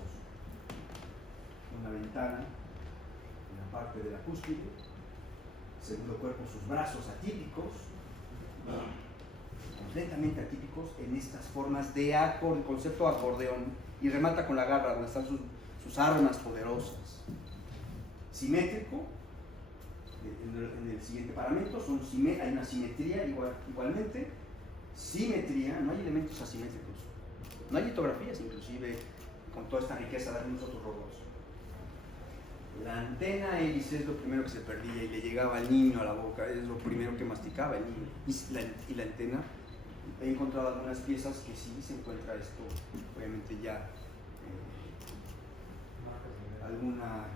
Una ventana en la parte de la cúspide, segundo cuerpo, sus brazos atípicos, completamente atípicos en estas formas de concepto acordeón, y remata con la garra donde están sus armas poderosas. Simétrico, en el siguiente parámetro hay una simetría igualmente, simetría, no hay elementos asimétricos, no hay litografías inclusive con toda esta riqueza de algunos otros robots. La antena hélice es lo primero que se perdía y le llegaba al niño a la boca, es lo primero que masticaba el niño. Y la antena, he encontrado algunas piezas que sí se encuentra esto, obviamente ya alguna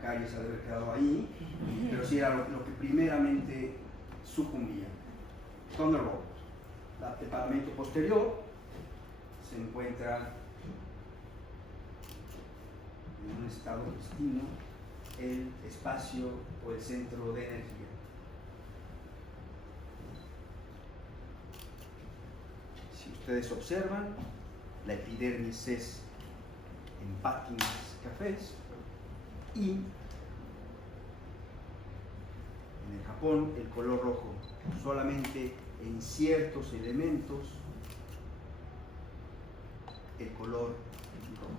calle se debe haber quedado ahí, pero sí era lo que primeramente sucumbía. Thunderbolt. El paramento posterior se encuentra en un estado pristino el espacio o el centro de energía. Si ustedes observan, la epidermis es en pátinas cafés y en el Japón el color rojo solamente en ciertos elementos el color rojo.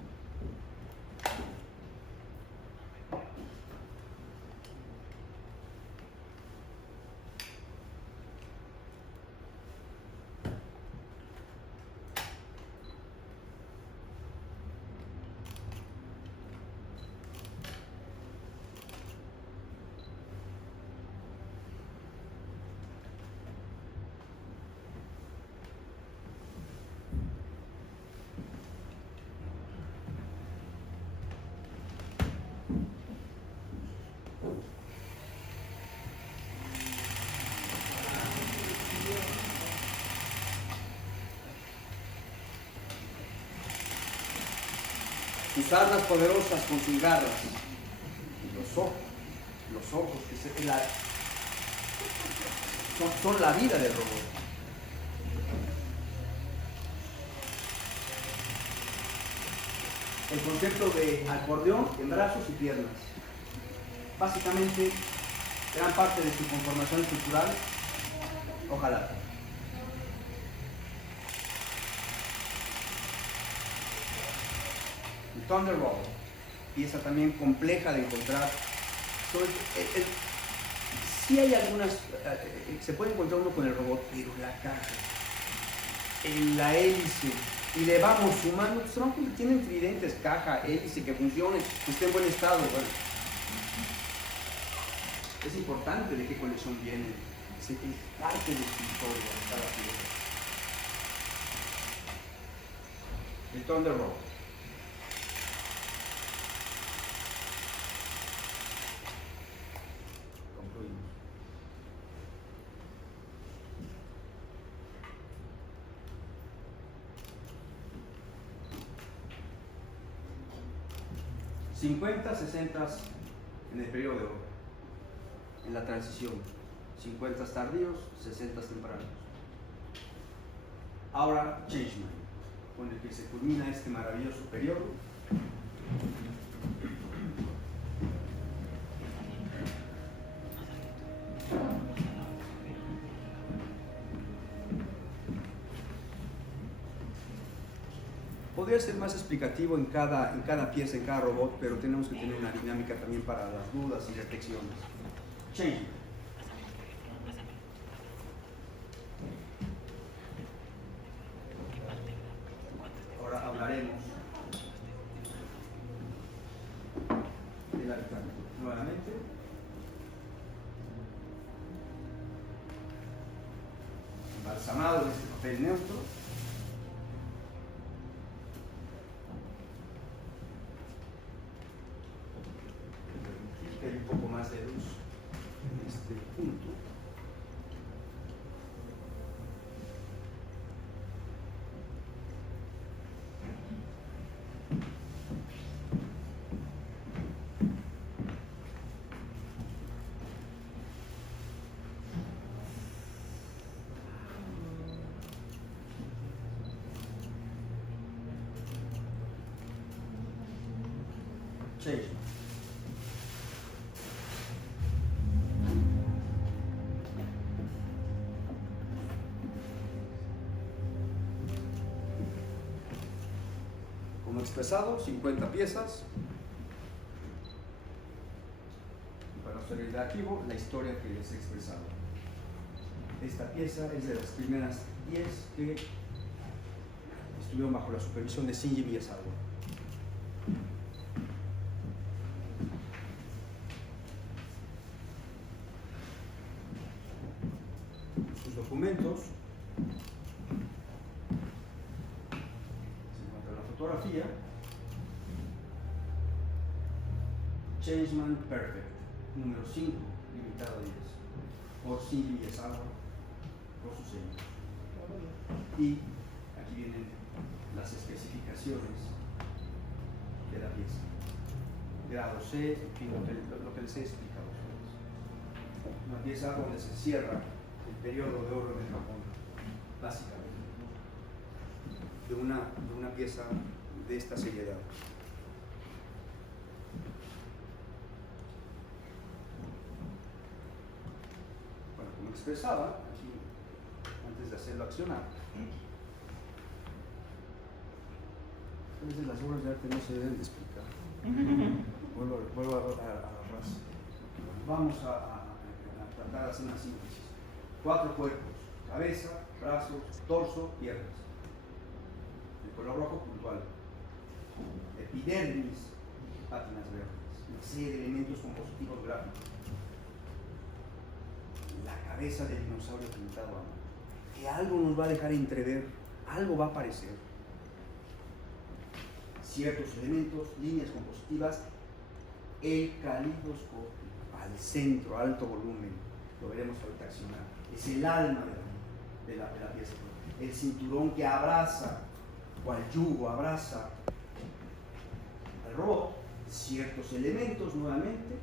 Sus armas poderosas con sus garras, los ojos que son la vida del robot. El concepto de acordeón en brazos y piernas. Básicamente, gran parte de su conformación estructural, ojalá. El Thunderbolt, pieza también compleja de encontrar. Sí hay algunas, se puede encontrar uno con el robot, pero la caja, la hélice, y le vamos sumando, pues, tienen tridentes, caja, hélice, que funcionen, que esté en buen estado. Bueno, es importante de qué colección viene, es parte de su historia, cada pieza. El Thunderbolt. Concluimos. '50, 60 en el periodo de oro, en la transición, 50 tardíos, 60 tempranos. Ahora Changeman, con el que se culmina este maravilloso periodo. Podría ser más explicativo en cada pieza, en cada robot, pero tenemos que tener una dinámica también para las dudas y reflexiones. Change. Ahora hablaremos del hábitat nuevamente. Embalsamado de este papel neutro. Hay un poco más de luz en este punto. Changeman. Como expresado, 50 piezas. Y para hacer el archivo, la historia que les he expresado. Esta pieza es de las primeras 10 que estuvieron bajo la supervisión de Shinji Miyazawa. Sus documentos. Se encuentra la fotografía. Changeman Perfect, número 5, limitado a 10, por Shinji Miyazawa, por su sello. Y aquí vienen las especificaciones de la pieza. Grado C, en fin, lo que les he explicado a ustedes. Una pieza donde se cierra el periodo de oro en el Japón, básicamente, de una pieza de esta seriedad. Bueno, como expresaba, aquí, antes de hacerlo accionar, a veces las obras de arte no se deben de explicar. Vuelvo a ras. Vamos a tratar de hacer una síntesis. 4 cuerpos: cabeza, brazos, torso, piernas. El color rojo puntual. Epidermis, pátinas verdes. Una serie de elementos compositivos gráficos. La cabeza del dinosaurio pintado a mano. Que algo nos va a dejar entrever, algo va a aparecer. Ciertos elementos, líneas compositivas, el calidoscopio, al centro, alto volumen, lo veremos ahorita accionar, es el alma de la pieza. El cinturón que abraza, o al yugo abraza al robot, ciertos elementos nuevamente,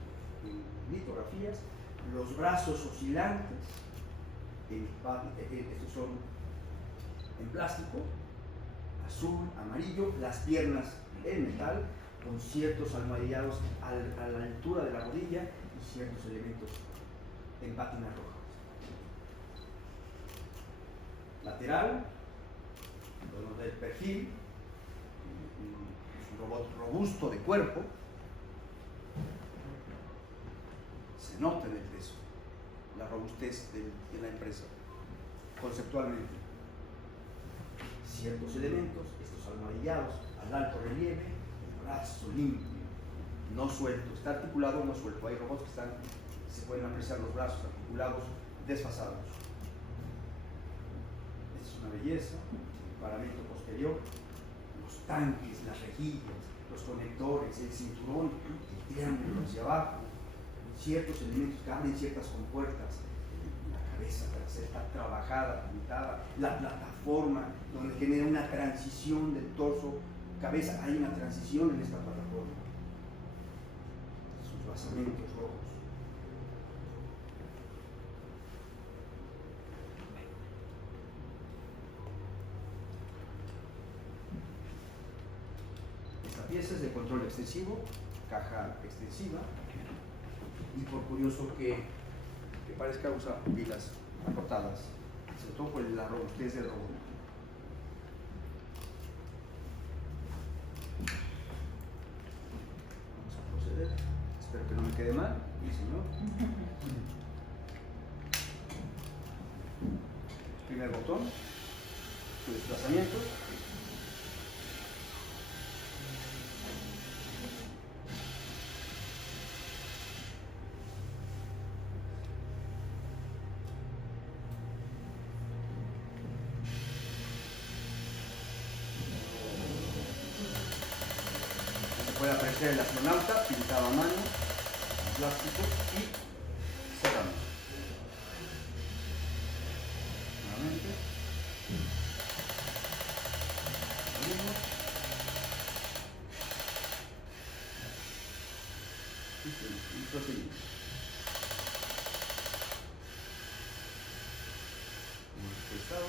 en litografías, los brazos oscilantes, estos son en plástico, azul, amarillo, las piernas en metal, con ciertos almohadillados a la altura de la rodilla y ciertos elementos en pátinas rojas. Lateral, podemos ver el perfil, es un robot robusto de cuerpo, se nota en el peso, la robustez de la empresa, conceptualmente. Ciertos elementos, estos almohadillados al alto relieve, el brazo limpio, no suelto, está articulado, no suelto. Hay robots que se pueden apreciar los brazos articulados, desfasados. Esta es una belleza. El paramento posterior, los tanques, las rejillas, los conectores, el cinturón, el triángulo hacia abajo, ciertos elementos que abren ciertas compuertas. La cabeza trasera está trabajada, pintada, la plataforma donde genera una transición del torso, cabeza, hay una transición en esta plataforma. Sus basamentos rojos. Esta pieza es de control extensivo, caja extensiva, y por curioso que parezca usar pilas acortadas, sobre todo por la robustez del robot. Vamos a proceder. Espero que no me quede mal. Sí, señor. Primer botón, su desplazamiento. Puede apreciar el astronauta pintado a mano, en plástico, y cerramos. Nuevamente. Abrimos. Y proseguimos. Hemos expresado.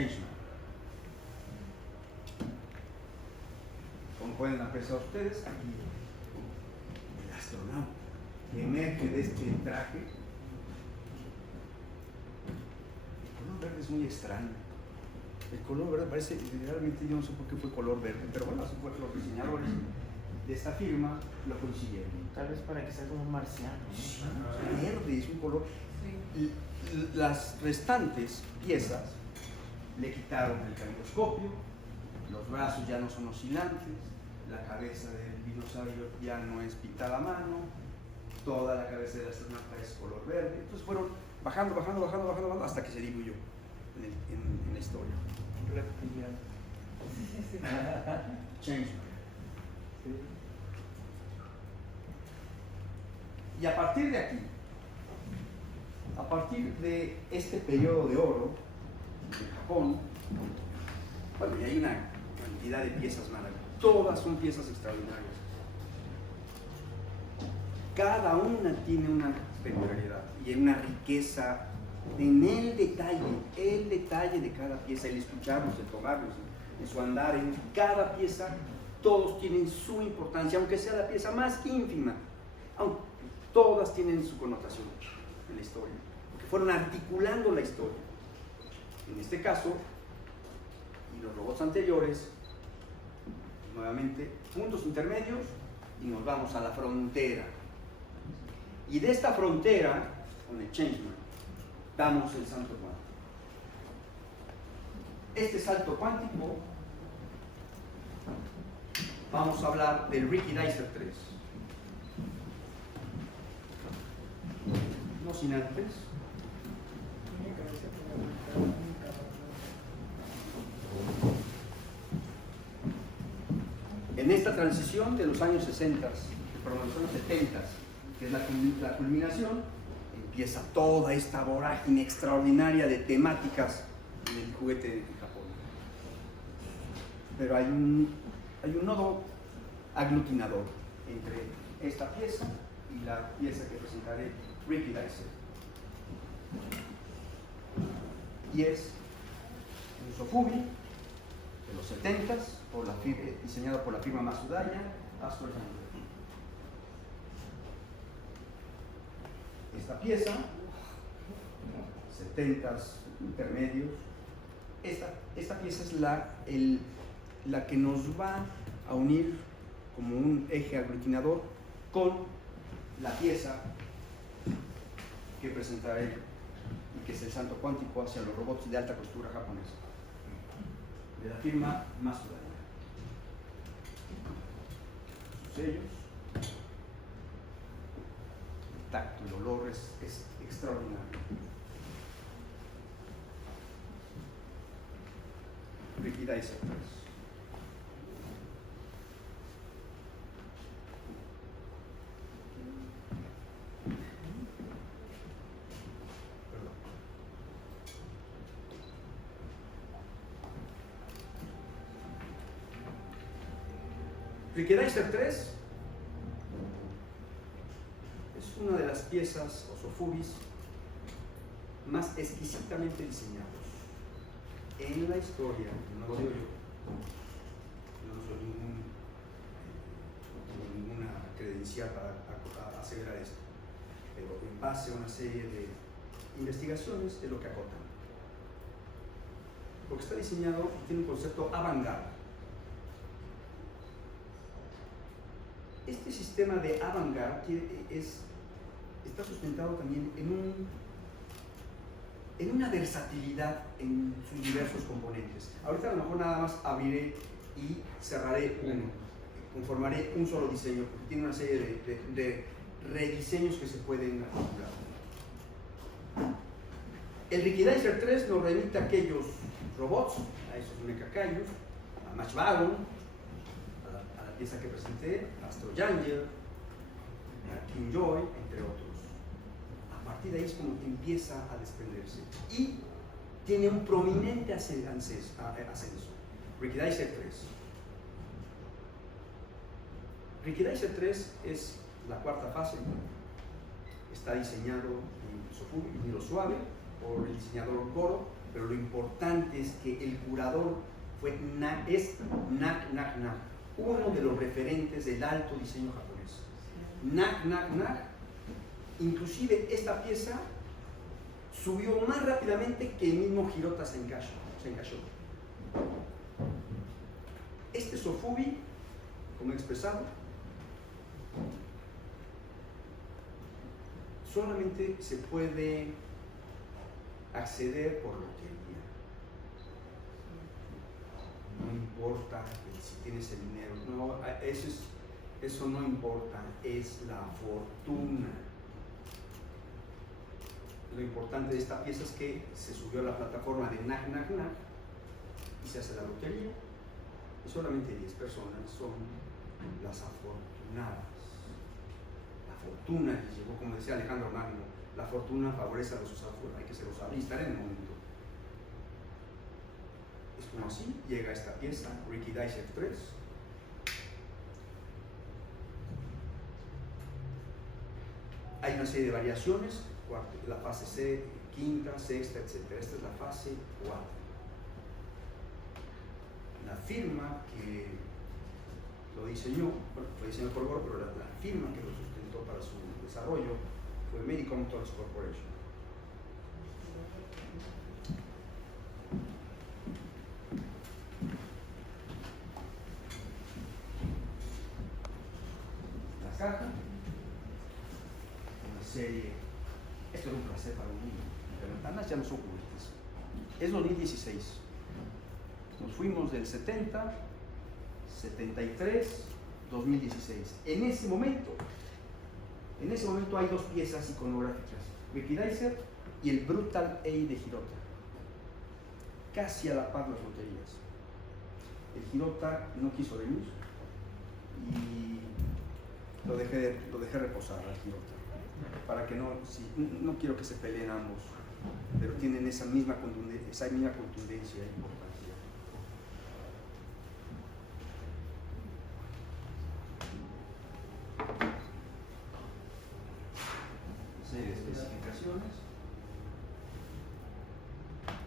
Changeman. Como pueden apreciar ustedes, aquí el astronauta que emerge de este traje. El color verde es muy extraño. El color verde parece, realmente yo no sé por qué fue color verde, pero bueno, así fue que los diseñadores de esta firma lo consiguieron. Tal vez para que sea como un marciano. Sí, es verde, es un color. Las restantes piezas le quitaron el calidoscopio, los brazos ya no son oscilantes, la cabeza del dinosaurio ya no es pintada a mano, toda la cabeza de la astronauta es color verde. Entonces fueron bajando hasta que se diluyó en la historia. Reptiliano. Changeman. Y a partir de aquí, a partir de este periodo de oro en Japón, bueno, y hay una cantidad de piezas maravillosas, todas son piezas extraordinarias. Cada una tiene una peculiaridad y una riqueza en el detalle de cada pieza, el escucharlos, el tomarlos, en su andar, en cada pieza, todos tienen su importancia, aunque sea la pieza más ínfima, aunque todas tienen su connotación en la historia, porque fueron articulando la historia. En este caso, y los robots anteriores, nuevamente, puntos intermedios, y nos vamos a la frontera. Y de esta frontera, con el Changeman, damos el salto cuántico. Este salto cuántico, vamos a hablar del Ricky Dicer 3. No sin antes. En esta transición de los años 60, perdón, los años 70, que es la culminación, empieza toda esta vorágine extraordinaria de temáticas en el juguete de Japón. Pero hay un nodo aglutinador entre esta pieza y la pieza que presentaré, Ricky Dicer. Y es un Sofubi de los 70s, diseñado por la firma Masudaya, Astro Ranger. Esta pieza, 70s intermedios, esta pieza es la que nos va a unir como un eje aglutinador con la pieza que presentaré y que es el salto cuántico hacia los robots de alta costura japonesa de la firma Masudaya. Sus sellos, el tacto, el olor es extraordinario. Ricky Dicer 3. Ricky Dicer 3 es una de las piezas o sofubis más exquisitamente diseñados en la historia. No lo digo yo, no soy ninguna credencial para aseverar esto, pero en base a una serie de investigaciones es lo que acotan, porque está diseñado y tiene un concepto avant-garde. Este sistema de avant-garde está sustentado también en una versatilidad en sus diversos componentes. Ahorita a lo mejor nada más abriré y cerraré conformaré un solo diseño, porque tiene una serie de rediseños que se pueden articular. El Ricky Dicer 3 nos remite a aquellos robots, a esos Mechacayus, a Matchwagon, a la pieza que presenté, a Astro Ranger, a King Joy, entre otros. A partir de ahí es como que empieza a desprenderse y tiene un prominente ascenso. Ricky Dicer 3. Ricky Dicer 3 es la cuarta fase. Está diseñado en Sofubi, vinilo suave, por el diseñador Goro, pero lo importante es que el curador es Nak Nak Nak, uno de los referentes del alto diseño japonés. Nak Nak Nak, inclusive esta pieza subió más rápidamente que el mismo Hirota se encachó. Este sofubi, como he expresado, solamente se puede acceder por lotería. No importa si tienes el dinero, no, eso no importa, es la fortuna. Lo importante de esta pieza es que se subió a la plataforma de Nak Nak Nak y se hace la lotería y solamente 10 personas son las afortunadas. La fortuna les llegó, como decía Alejandro Magno, la fortuna favorece a los usuarios, hay que ser usuarios y estar en el momento. Es como así llega esta pieza, Ricky Dice F3. Hay una serie de variaciones, la fase C, quinta, sexta, etc. Esta es la fase 4. La firma que lo diseñó, bueno, fue diseñado por Goro, pero la firma que lo sustentó para su desarrollo fue Medicom Toys Corporation. La caja, una serie, esto era un placer para un niño, las ventanas ya no son juguetes. Es 2016. Nos fuimos del 70, 73, 2016. En ese momento hay dos piezas iconográficas, Wikidizer y el Brutal A de Hirota. Casi a la par las loterías. El Hirota no quiso venir y lo dejé reposar al Hirota. Para que no quiero que se peleen ambos, pero tienen esa misma contundencia e importancia. Serie de especificaciones.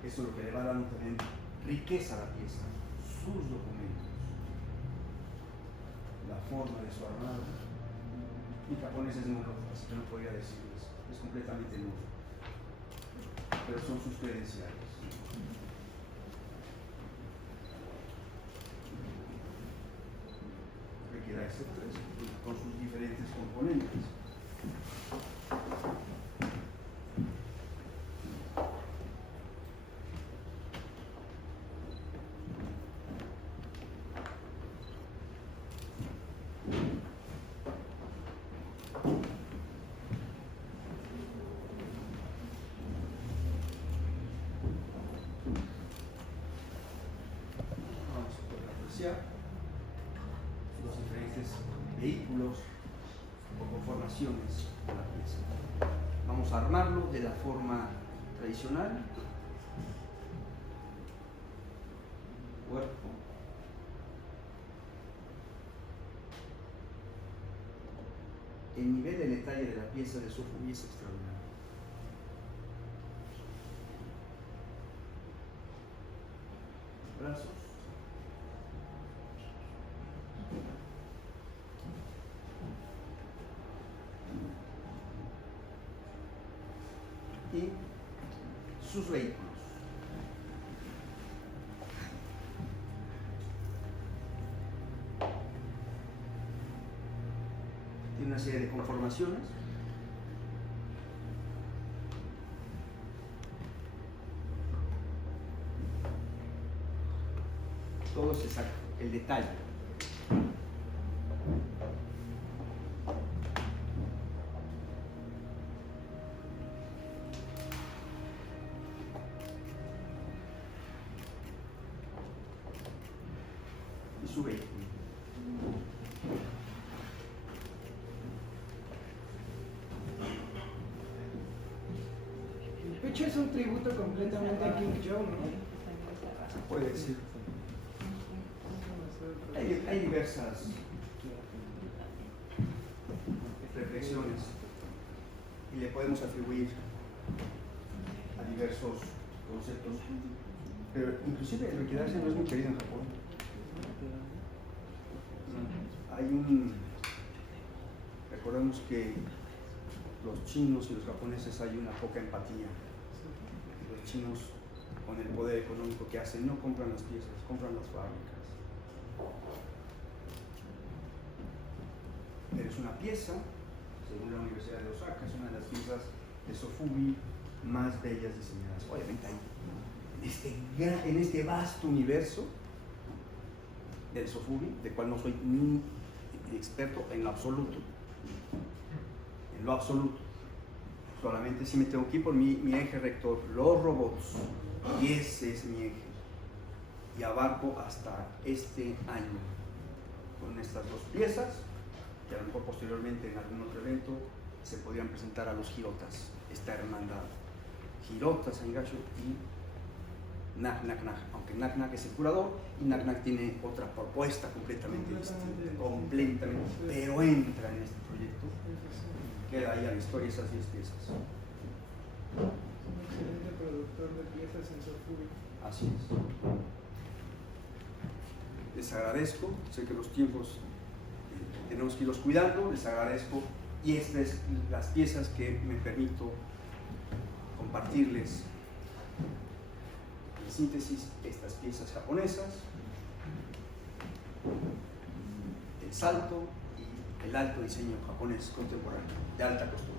Eso es lo que le va dando también riqueza a la pieza, sus documentos, la forma de su armado. Mi japonés es nulo, así que no podría decirles, es completamente nulo, pero son sus credenciales. Requiere este 3 con sus diferentes componentes. Los diferentes vehículos o conformaciones de la pieza. Vamos a armarlo de la forma tradicional. Cuerpo. El nivel de detalle de la pieza de Sofubi es extraordinario. Brazos. Y sus vehículos. Tiene una serie de conformaciones. Todo es exacto, el detalle. Y su vehículo. El pecho es un tributo completamente a King Joe, ¿no? Puede decir. Hay diversas reflexiones y le podemos atribuir a diversos conceptos. Pero inclusive el requedarse no es muy querido en Japón. Recordemos que los chinos y los japoneses hay una poca empatía. Los chinos, con el poder económico que hacen, no compran las piezas, compran las fábricas. Pero es una pieza, según la Universidad de Osaka, es una de las piezas de Sofubi más bellas diseñadas. Obviamente hay en este vasto universo del Sofubi, del cual no soy ni experto en lo absoluto. En lo absoluto. Solamente si me tengo que ir por mi eje rector, los robots, y ese es mi eje. Y abarco hasta este año con estas dos piezas, que a lo mejor posteriormente en algún otro evento se podrían presentar a los Hirotas, esta hermandad. Hirota, Sangasho y Nak, aunque Nak es el curador y Nak tiene otra propuesta completamente distinta, pero entra en este proyecto. Queda ahí a la historia esas 10 piezas. Es un excelente productor de piezas en Sofubi. Así es. Les agradezco, sé que los tiempos tenemos que irlos cuidando, les agradezco, y estas son las piezas que me permito compartirles. En síntesis, estas piezas japonesas, el salto y el alto diseño japonés contemporáneo de alta costura.